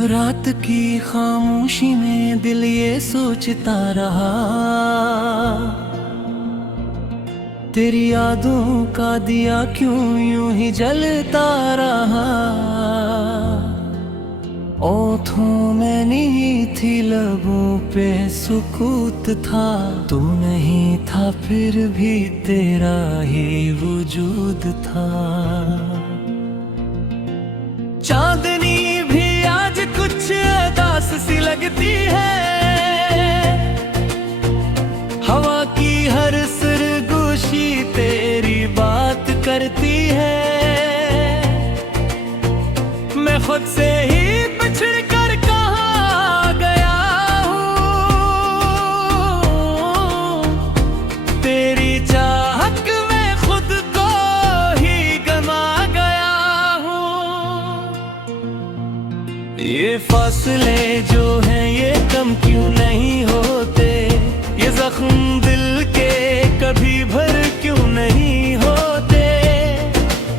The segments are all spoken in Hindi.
रात की खामोशी में दिल ये सोचता रहा, तेरी यादों का दिया क्यों यूं ही जलता रहा। ओठों में नहीं थी, लबों पे सुकूत था, तू नहीं था फिर भी तेरा ही वजूद था। चांदनी भी आज कुछ उदास सी लगती है, हवा की हर सरगोशी तेरी बात करती है। मैं खुद से ही बिछड़ कर कहाँ गया हूँ, तेरी चाहत में खुद को ही गमा गया हूँ। ये फासले जो हैं ये कम क्यों नहीं होते, ये जख्म दिल के कभी भर क्यों नहीं होते।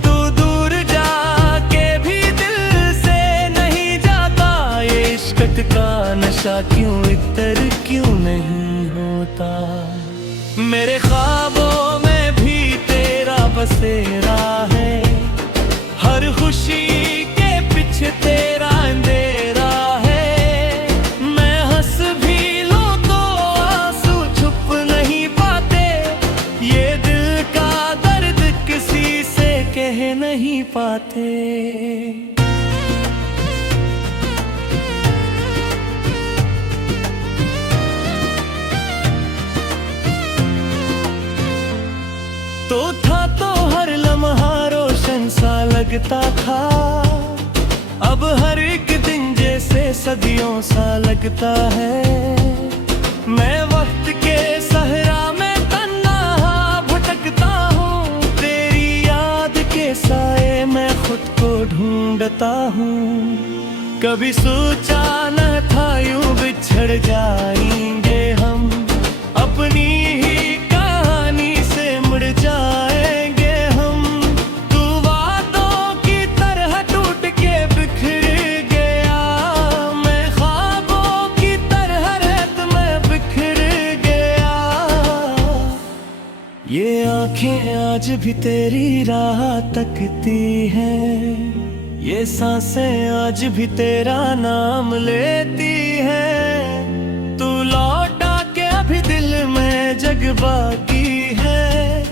तू दूर जाके भी दिल से नहीं जाता, ये इश्क का नशा क्यों इतर क्यों नहीं होता। मेरे ख्वाबों में भी तेरा बसेरा है, हर खुशी के पीछे तेरा अंधेरा है। मैं हंस भी लूं तो आंसू छुप नहीं पाते, ये दिल का दर्द किसी से कह नहीं पाते। तो था तो हर लम्हा रोशन सा लगता था, अब हर एक दिन जैसे सदियों सा लगता है। मैं वक्त के सहरा में तन्हा भटकता हूँ, तेरी याद के साए में खुद को ढूंढता हूँ। कभी सोचा न था यूं बिछड़ जाएंगे हम, अपनी ही कहानी से मुड़ जाएंगे हम। तू वादों की तरह टूट के बिखर गया, मैं ख्वाबों की तरह रेत में बिखर गया। ये आंखें आज भी तेरी राह तकती हैं, ये सांसें आज भी तेरा नाम लेती हैं। तू लौटा के अभी दिल में जग बाकी है,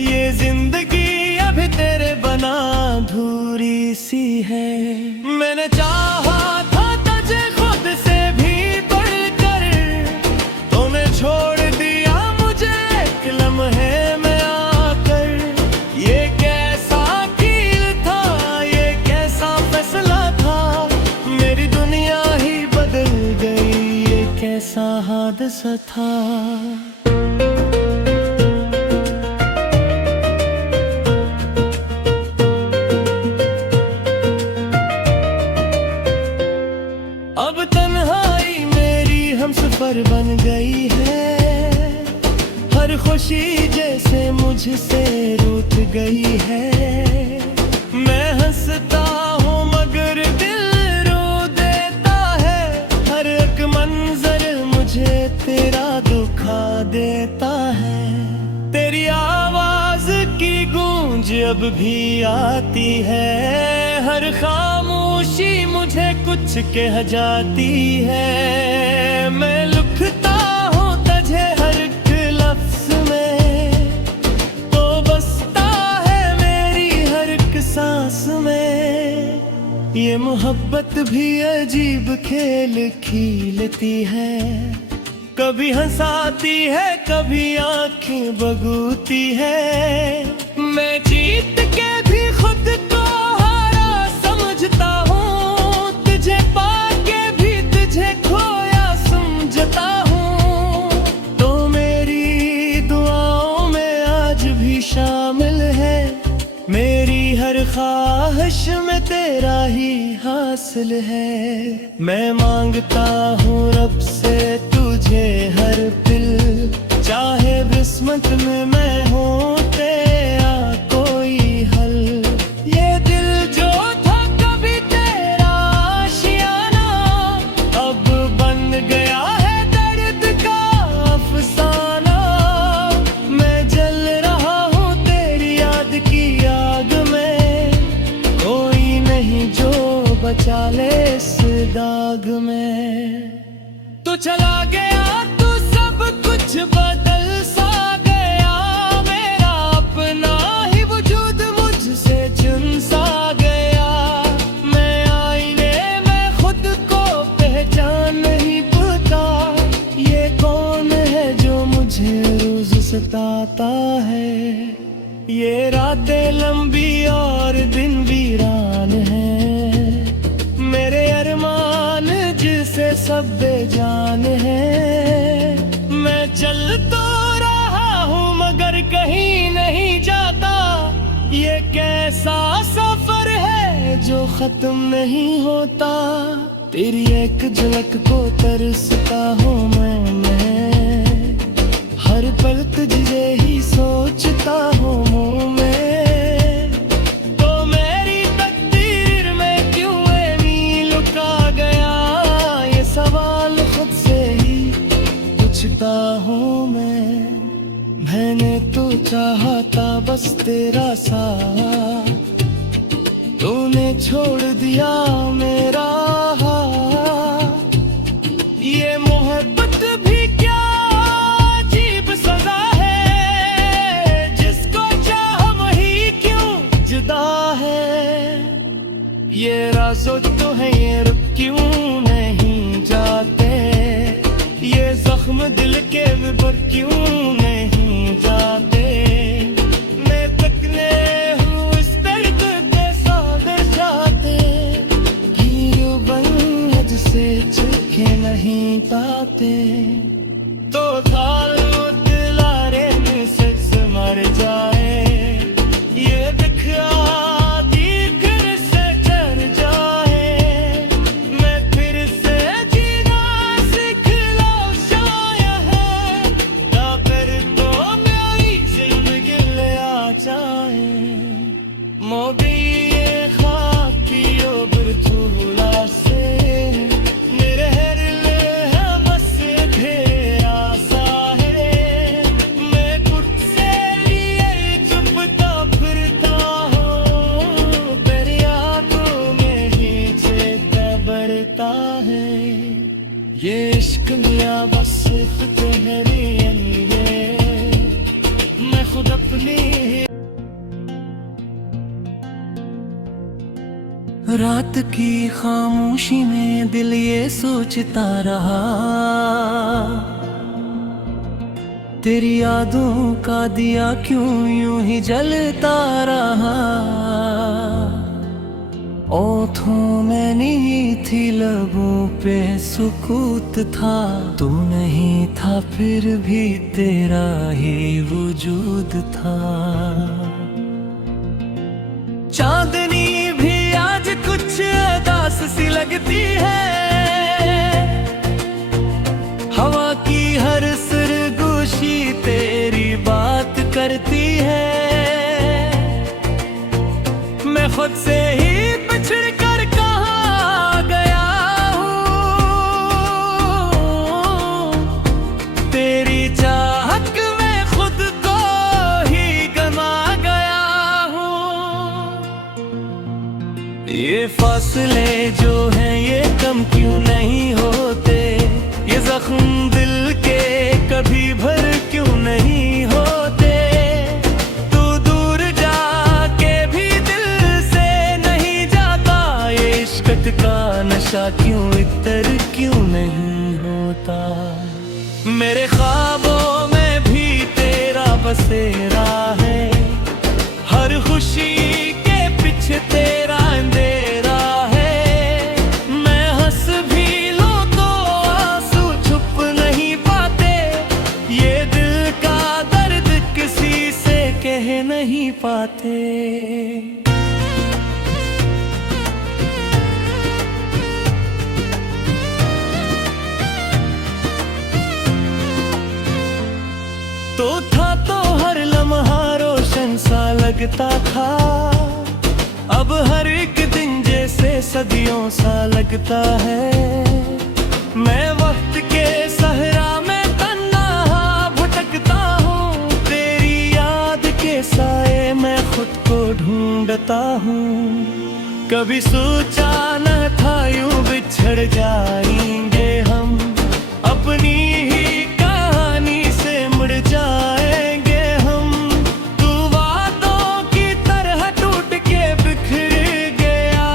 ये जिंदगी अभी तेरे बना अधूरी सी है। मैंने चाहा था तुझे खुद से भी बढ़कर, तूने छोड़ दिया मुझे एक लम्हे में आकर। ये कैसा कील था, ये कैसा फैसला था, मेरी दुनिया ही बदल गई, ये कैसा हादसा था। अब तन्हाई मेरी हमसफर बन गई है, हर खुशी जैसे मुझसे रूठ गई है। मैं हंसता हूँ मगर दिल रो देता है, हर एक मंजर मुझे तेरा दुखा देता है। तेरी आवाज की गूंज अब भी आती है, हर खामोशी मुझे कुछ कह जाती है। मैं लिखता हूँ तुझे हर एक लफ्ज में, तो बसता है मेरी हर एक सांस में। ये मोहब्बत भी अजीब खेल खेलती है, कभी हंसाती है कभी आंखें बगूती है। मैं जीत के भी खुद को हारा समझता हूँ, तुझे पाके भी तुझे खोया समझता हूँ। तो मेरी दुआओं में आज भी शामिल है, मेरी हर ख्वाहिश में तेरा ही हासिल है। मैं मांगता हूँ रब से तुझे हर दिल, चाहे किस्मत में मैं हूँ तेरा कोई हल। ये दिल जो था कभी तेरा आशियाना बचा ले इस दाग में। तू चला गया तू सब कुछ बदल सा गया, मेरा अपना ही वजूद मुझसे चुन सा गया। मैं आईने में खुद को पहचान नहीं पाता, ये कौन है जो मुझे रोज सताता है। ये रातें लंबी और दिन वीरान है, मेरे अरमान जिसे सब बेजान है। मैं चल तो रहा हूँ मगर कहीं नहीं जाता, ये कैसा सफर है जो खत्म नहीं होता। तेरी एक झलक को तरसता हूँ मैं हर पल तुझे ही सोचता हूँ मुँह में। तो मेरी तकदीर में क्यों ये मील लुका गया, ये सवाल खुद से ही पूछता हूँ मैं। मैंने तो चाहा था बस तेरा साथ, तूने छोड़ दिया मेरा हाथ। ये मोहब्बत भी क्या अजीब सजा है, जिसको चाह वही क्यों जुदा है। ये राज़ो तो है ये रुक क्यों नहीं जाते, ये जख्म दिल के विबर क्यों नहीं जाते। मैं तकने हूँ इस दर्द के सौदे जाते, हीरो बन जिसे चुके नहीं पाते। तो थालो दिलारे में से मर जाए, ये दिखा ये इश्क लिया बस तेरे लिए, मैं खुद अपनी। रात की खामोशी में दिल ये सोचता रहा, तेरी यादों का दिया क्यों यूं ही जलता रहा। ओठों में नहीं थी लबों पे सुकूत था, तू नहीं था फिर भी तेरा ही वजूद था। चांदनी भी आज कुछ उदास सी लगती है, हवा की हर सरगोशी तेरी बात करती है। मैं खुद से ही बिछड़ कर कहाँ गया हूँ, तेरी चाहत में खुद को ही गमा गया हूँ। ये फासले जो हैं ये कम क्यों नहीं होते, ये जख्म दिल के कभी भर क्यों नहीं होते। तू दूर जाके भी दिल से नहीं जाता, ये इश्क का नशा क्यों इतर क्यों नहीं होता। मेरे ख्वाबों में भी तेरा बसेरा है, हर खुशी के पीछे तेरा अंधेरा है। मैं हंस भी लूं तो आंसू छुप नहीं पाते, ये दिल का दर्द किसी से कह नहीं पाते। तो था तो हर लम्हा रोशन सा लगता था, अब हर एक दिन जैसे सदियों सा लगता है। मैं वक्त के सहरा में तन्हा भटकता हूँ, तेरी याद के साए में खुद को ढूंढता हूँ। कभी सोचा न था यूं बिछड़ जाएंगे हम, अपनी ही कहानी से मुड़ जाएंगे हम। तू वादों की तरह टूट के बिखर गया,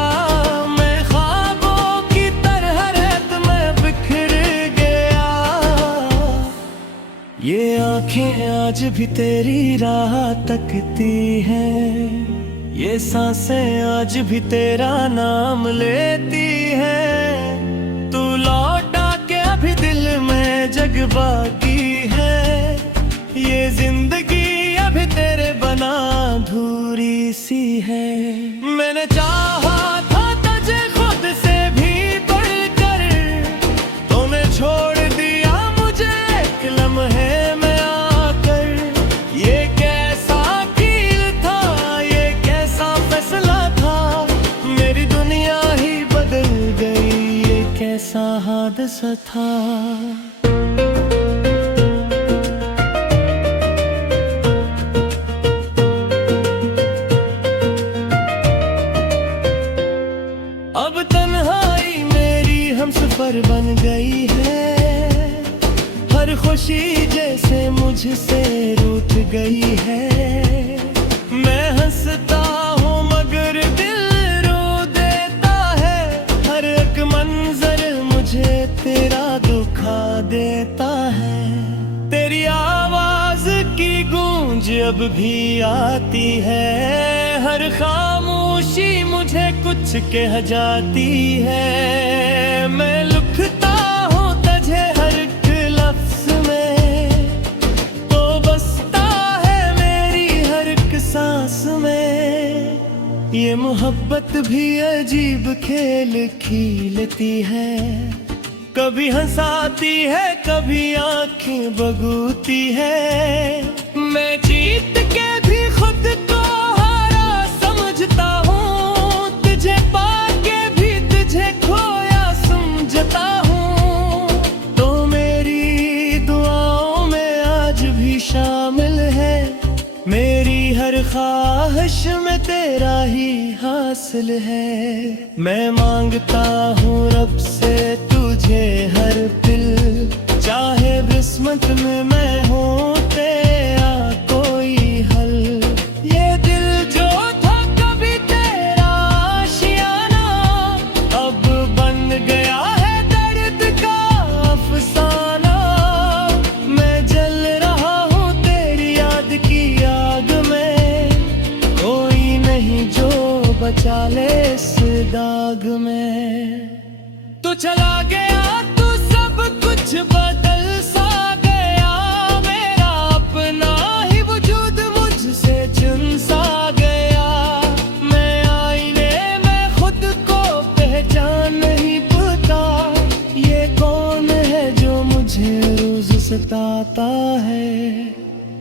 मैं ख्वाबों की तरह रेत में बिखर गया। ये आंखें आज भी तेरी राह तकती हैं, ये सांसें आज भी तेरा नाम लेती हैं। तू लौटा के अभी दिल में जग बाकी है, ये जिंदगी अभी तेरे बना अधूरी सी है। मैंने चाहा था तुझे खुद से भी बढ़कर, तूने छोड़ दिया मुझे एक लम्हे में आकर। ये कैसा कील था, ये कैसा फैसला था, मेरी दुनिया ही बदल गई, ये कैसा हादसा था। अब तन्हाई मेरी हमसफर बन गई है, हर खुशी जैसे मुझसे रूठ गई है। मैं हंसता हूँ मगर दिल रो देता है, हर एक मंजर मुझे तेरा दुखा देता है। तेरी आवाज की गूंज अब भी आती है, हर खामोशी मुझे कुछ कह जाती है। मैं लिखता हूँ तुझे हर एक लफ्ज में, तो बसता है मेरी हर एक सांस में। ये मोहब्बत भी अजीब खेल खेलती है, कभी हंसाती है कभी आंखें बगूती है। मैं जीत के भी खुद को हारा समझता हूँ, तुझे पाके भी तुझे खोया समझता हूँ। तो मेरी दुआओं में आज भी शामिल है, मेरी हर ख्वाहिश में तेरा ही हासिल है। मैं मांगता हूँ रब से तुझे हर दिल, चाहे किस्मत में मैं हूँ तेरा कोई हल। ये दिल जो था कभी तेरा आशियाना, अब बन गया है दर्द का अफसाना। मैं जल रहा हूँ तेरी याद की आग में, कोई नहीं जो बचा ले इस दाग में। तू चला गया तू सब कुछ बदल सा गया, मेरा अपना ही वजूद मुझसे चुन सा गया। मैं आईने में खुद को पहचान नहीं पाता, ये कौन है जो मुझे रोज सताता है।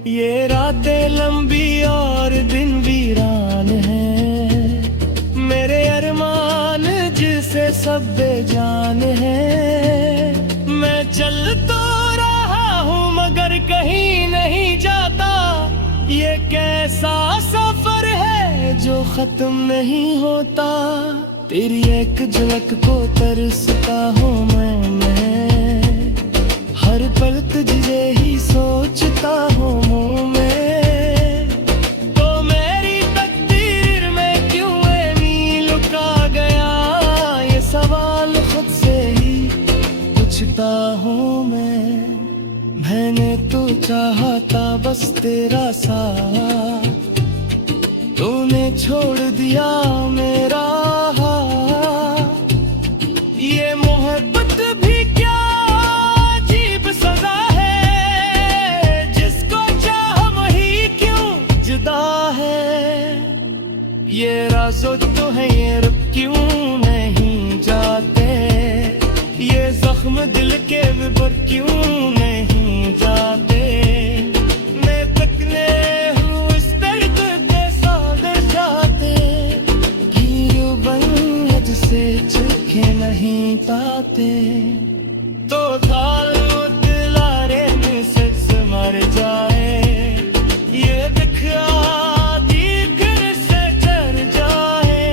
ये रातें लंबी और दिन वीरान है, मेरे अरमान जिसे सब बेजान है। मैं चल तो रहा हूँ मगर कहीं नहीं जाता, ये कैसा सफर है जो खत्म नहीं होता। तेरी एक झलक को तरसता हूँ मैं हर पल तुझे ही सोचता हूँ मुँह में। तो मेरी तकदीर में क्यों ये मील लुका गया, ये सवाल खुद से ही पूछता हूँ मैं। मैंने तो चाहा था बस तेरा साथ, तूने छोड़ दिया मेरा हाथ। ये मोहब्बत भी क्या अजीब सजा है, जिसको चाह वही क्यों जुदा है। ये राज़ो तो है ये रुक क्यों नहीं जाते, ये जख्म दिल के विबर क्यों नहीं जाते। मैं तकने हूँ इस दर्द के सागर जाते, कीड़े बन जिसे चुके नहीं पाते। तो थालो दिलारे में सच मर जाए, ये दिखा दिखर से चढ़ जाए।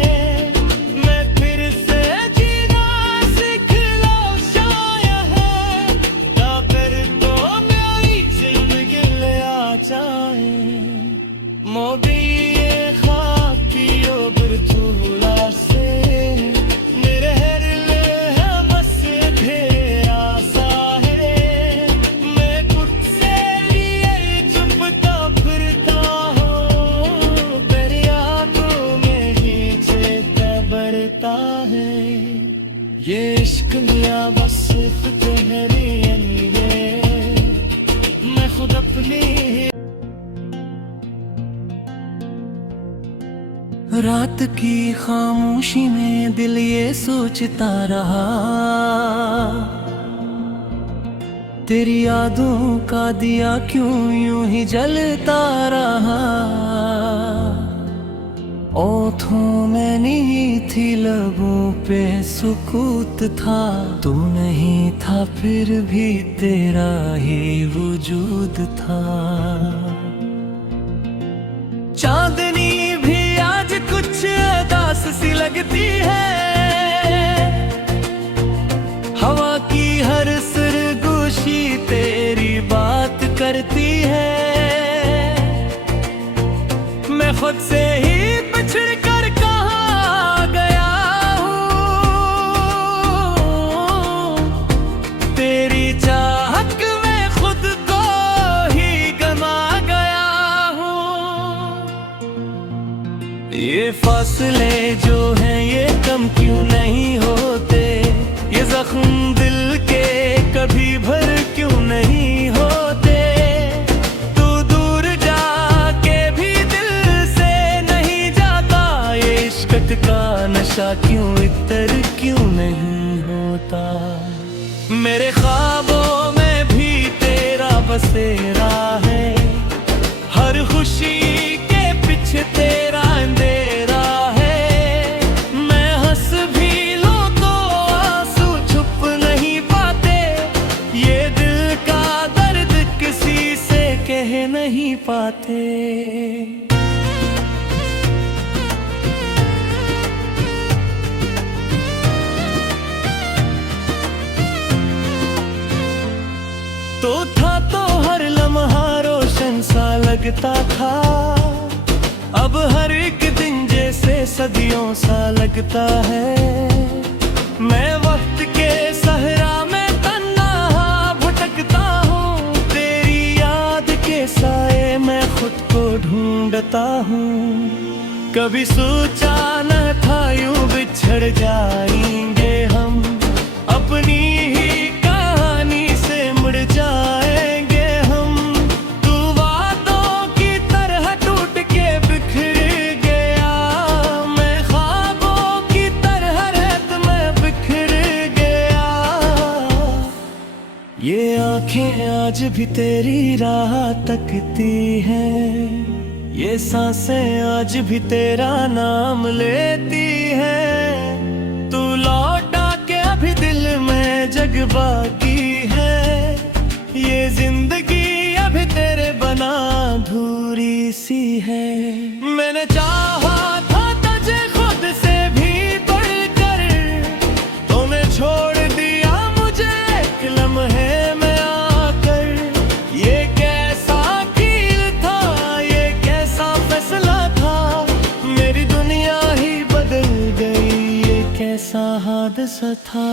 ये इश्क लिया बस सिर्फ तेरे लिए, मैं खुद अपनी रात की खामोशी में दिल ये सोचता रहा, तेरी यादों का दिया क्यों यूं ही जलता रहा। ओठों में नहीं थी, लबों पे सुकूत था, तू नहीं था फिर भी तेरा ही वजूद था। चांदनी भी आज कुछ उदास सी लगती है, हवा की हर सरगोशी तेरी बात करती है। मैं खुद से ही बिछड़ कर कहाँ गया हूँ, तेरी चाहत में खुद को ही गमा गया हूँ। ये फासले जो हैं ये कम क्यों नहीं होते, ये जख्म दिल के कभी भर क्यों नहीं होते। तू दूर जाके भी दिल से नहीं जाता, ये इश्क का नशा क्यों इतर क्यों नहीं होता। मेरे ख्वाबों में भी तेरा बसेरा है, हर खुशी के पीछे तेरा अंधेरा है। मैं हंस भी लूं तो आंसू छुप नहीं पाते, ये दिल का दर्द किसी से कह नहीं पाते। तो था तो हर लम्हा रोशन सा लगता था, अब हर एक दिन जैसे सदियों सा लगता है। मैं वक्त के सहरा में तन्हा भटकता हूँ, तेरी याद के साए मैं खुद को ढूंढता हूँ। कभी सोचा न था यूं बिछड़ जाएंगे हम, अपनी ही कहानी से मुड़ जाएंगे हम। तू वादों की तरह टूट के बिखर गया, मैं ख्वाबों की तरह रेत में बिखर गया। ये आंखें आज भी तेरी राह तकती हैं, ये सांसें आज भी तेरा नाम लेती हैं। तू लौटा के अभी दिल में जग बाकी है, ये जिंदगी अभी तेरे बना अधूरी सी है। मैंने चाहा था तुझे खुद से भी बढ़कर, तूने छोड़ दिया मुझे एक लम्हे में आकर। ये कैसा कील था, ये कैसा फैसला था, मेरी दुनिया ही बदल गई, ये कैसा हादसा था।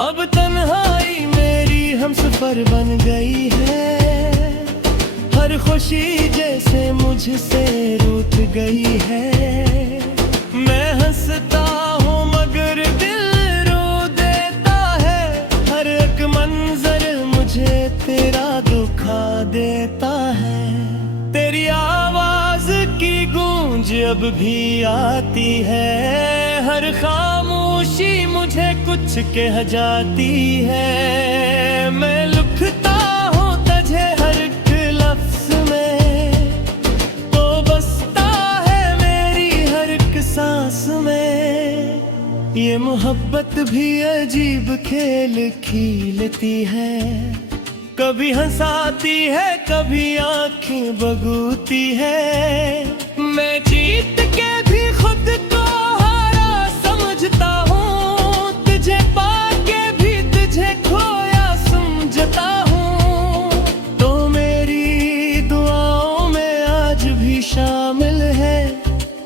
अब तन्हाई मेरी हमसफर बन गई है, हर खुशी जैसे मुझसे रूठ गई है। मैं हंसता हूँ मगर दिल रो देता है, हर एक मंजर मुझे तेरा दुखा देता है। तेरी आवाज की गूंज अब भी आती है, हर खामोशी मुझे कुछ कह जाती है। मैं लिखता हूँ तुझे हर एक लफ्ज में, तो बसता है मेरी हर एक सांस में। ये मोहब्बत भी अजीब खेल खेलती है, कभी हंसाती है कभी आंखें बगूती है। मैं जीत के भी खुद को हारा समझता हूँ, तुझे पाके भी तुझे खोया समझता हूँ। तो मेरी दुआओं में आज भी शामिल है,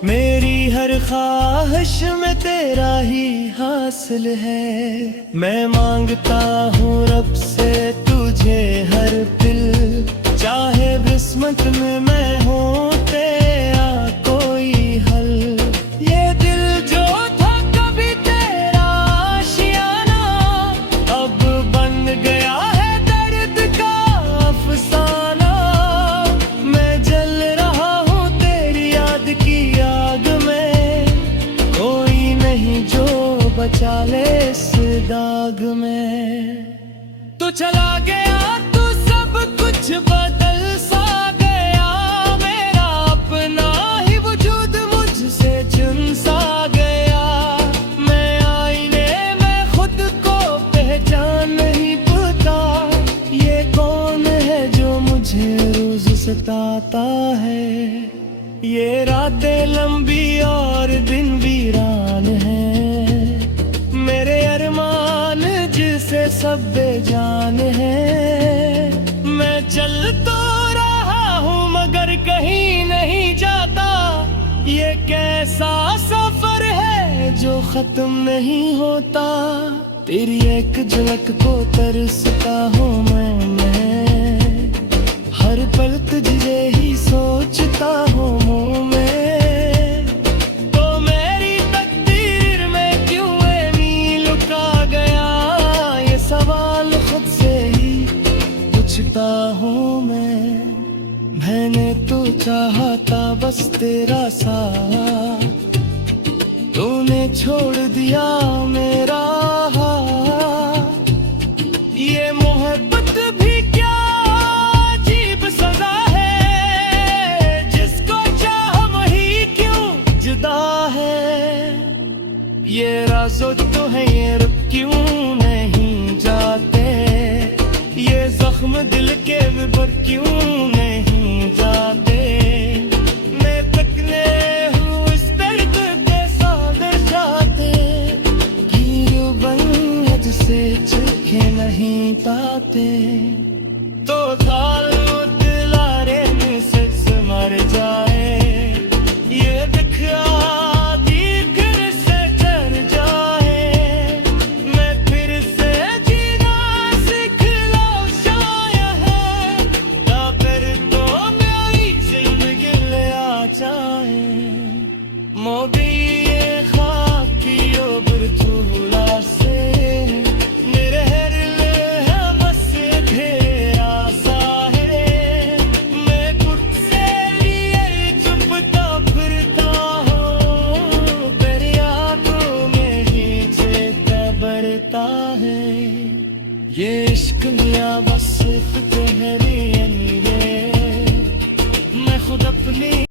मेरी हर ख्वाहिश में तेरा ही हासिल है। मैं मांगता हूँ रब से तुझे तुझे हर पिल, चाहे किस्मत में मैं हूँ तेरा कोई हल। ये दिल जो था कभी तेरा आशियाना, अब बन गया है दर्द का अफसाना। मैं जल रहा हूँ तेरी याद की आग में, कोई नहीं जो बचा ले इस दाग में। तू चला गया तू सब कुछ बदल सा गया, मेरा अपना ही वजूद मुझसे चुन सा गया। मैं आईने में खुद को पहचान नहीं पाता, ये कौन है जो मुझे रोज सताता है। ये रातें लंबी और दिन वीरान है, मेरे अरमान जिसे सब बेजान है। मैं चल तो रहा हूँ मगर कहीं नहीं जाता, ये कैसा सफर है जो खत्म नहीं होता। तेरी एक झलक को तरसता हूँ मैं, हर पल तुझे ही सोचता हूँ मुँह में। तो मेरी तकदीर में क्यों ये मील लुका गया, ये सवाल खुद से ही पूछता हूँ मैं। मैंने तो चाहा था बस तेरा साथ, तूने छोड़ दिया मेरा हाथ। ये मोहब्बत भी क्या अजीब सजा है, जिसको चाह वही क्यों जुदा है। ये राज़ो तो है ये रुक क्यों नहीं जाते, ये जख्म दिल के पर क्यों नहीं जाते। मैं तकने हूँ इस दर्द के सागर जाते, हीर बन जिसे चखे नहीं पाते। तो